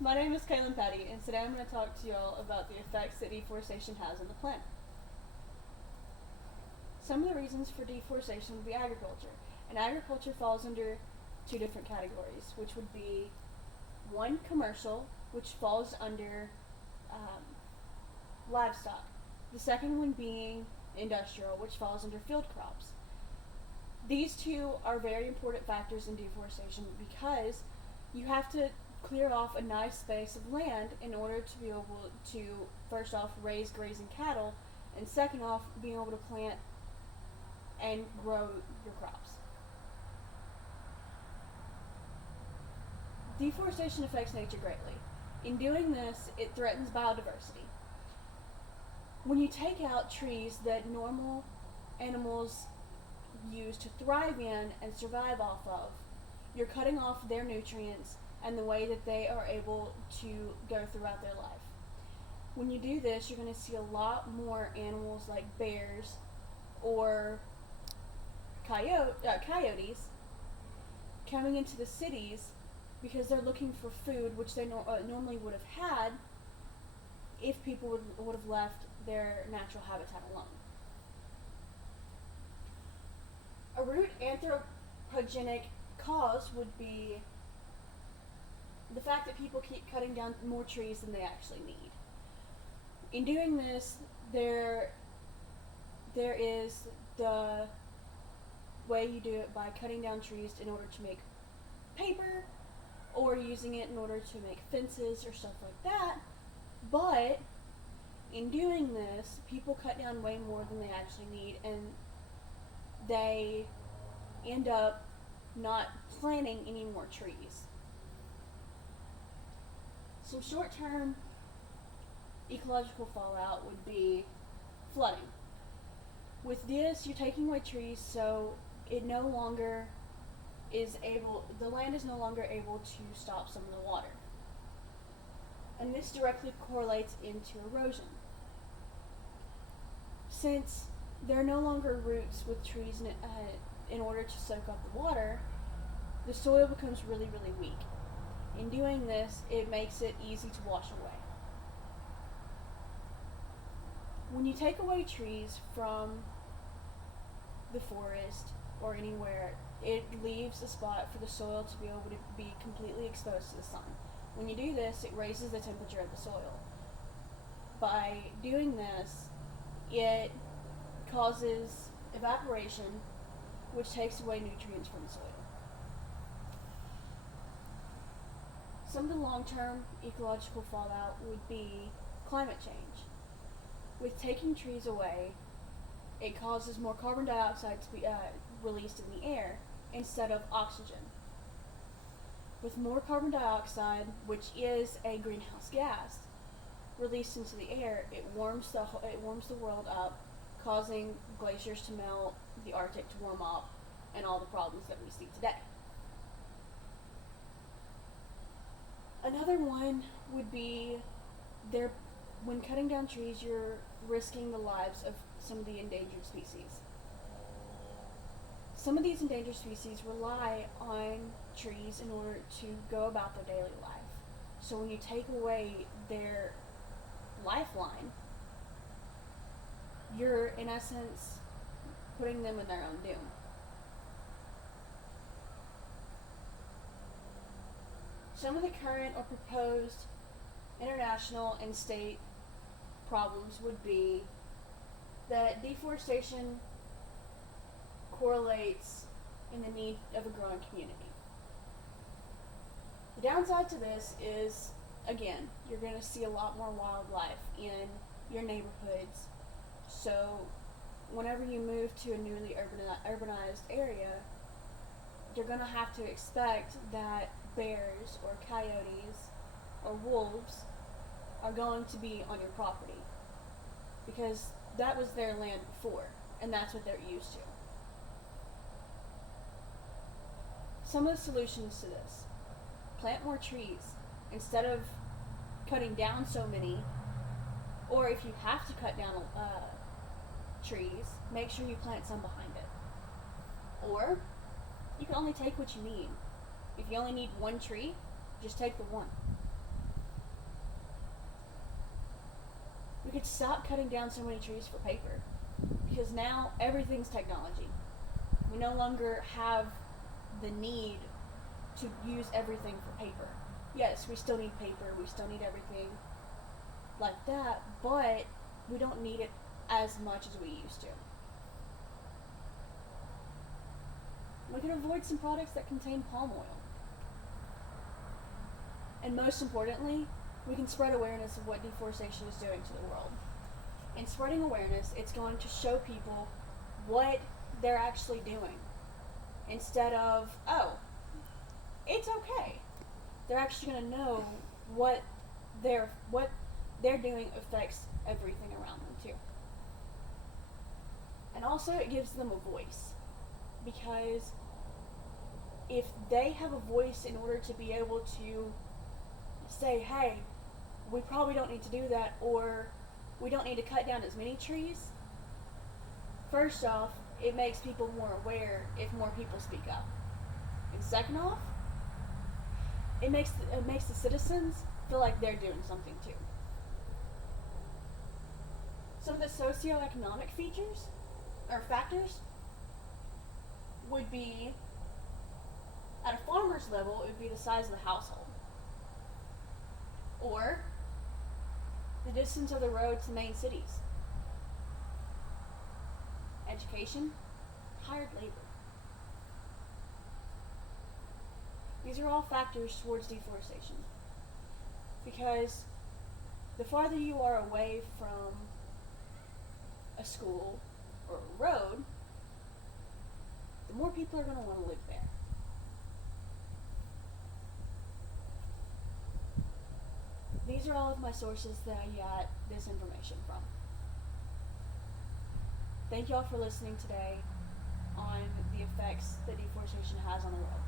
My name is Kaylin Patty, and today I'm going to talk to y'all about the effects that deforestation has on the planet. Some of the reasons for deforestation would be agriculture, and agriculture falls under two different categories, which would be one, commercial, which falls under um, livestock. The second one being industrial, which falls under field crops. These two are very important factors in deforestation because you have to clear off a nice space of land in order to be able to, first off, raise grazing cattle, and second off, being able to plant and grow your crops. Deforestation affects nature greatly. In doing this, it threatens biodiversity. When you take out trees that normal animals use to thrive in and survive off of, you're cutting off their nutrients and the way that they are able to go throughout their life. When you do this, you're going to see a lot more animals like bears or coyotes coming into the cities because they're looking for food, which they normally would have had if people would have left their natural habitat alone. A root anthropogenic cause would be the fact that people keep cutting down more trees than they actually need. In doing this, there is the way you do it by cutting down trees in order to make paper or using it in order to make fences or stuff like that. But in doing this, people cut down way more than they actually need, and they end up not planting any more trees. Some short-term ecological fallout would be flooding. With this, you're taking away trees, so the land is no longer able to stop some of the water. And this directly correlates into erosion. Since there are no longer roots with trees in order to soak up the water, the soil becomes really, really weak. In doing this, it makes it easy to wash away. When you take away trees from the forest or anywhere, it leaves a spot for the soil to be able to be completely exposed to the sun. When you do this, it raises the temperature of the soil. By doing this, it causes evaporation, which takes away nutrients from the soil. Some of the long-term ecological fallout would be climate change. With taking trees away, it causes more carbon dioxide to be released in the air instead of oxygen. With more carbon dioxide, which is a greenhouse gas, released into the air, it warms the world up, causing glaciers to melt, the Arctic to warm up, and all the problems that we see today. Another one would be when cutting down trees, you're risking the lives of some of the endangered species. Some of these endangered species rely on trees in order to go about their daily life. So when you take away their lifeline, you're in essence putting them in their own doom. Some of the current or proposed international and state problems would be that deforestation correlates in the need of a growing community. The downside to this is, again, you're going to see a lot more wildlife in your neighborhoods. So whenever you move to a newly urbanized area, you're going to have to expect that bears or coyotes or wolves are going to be on your property because that was their land before and that's what they're used to. Some of the solutions to this: plant more trees instead of cutting down so many, or if you have to cut down trees, make sure you plant some behind it. Or you can only take what you need. If you only need one tree, just take the one. We could stop cutting down so many trees for paper, because now everything's technology. We no longer have the need to use everything for paper. Yes, we still need paper, we still need everything like that, but we don't need it as much as we used to. We can avoid some products that contain palm oil. And most importantly, we can spread awareness of what deforestation is doing to the world. In spreading awareness, it's going to show people what they're actually doing. Instead of, oh, it's okay. They're actually going to know what they're doing affects everything around them too. And also it gives them a voice. Because if they have a voice in order to be able to say, hey, we probably don't need to do that, or we don't need to cut down as many trees, first off, it makes people more aware if more people speak up. And second off, it makes the citizens feel like they're doing something too. Some of the socioeconomic features or factors would be, at a farmer's level, it would be the size of the household, or the distance of the road to main cities, education, hired labor. These are all factors towards deforestation, because the farther you are away from a school or a road, the more people are going to want to live there. These are all of my sources that I got this information from. Thank y'all for listening today on the effects that deforestation has on the world.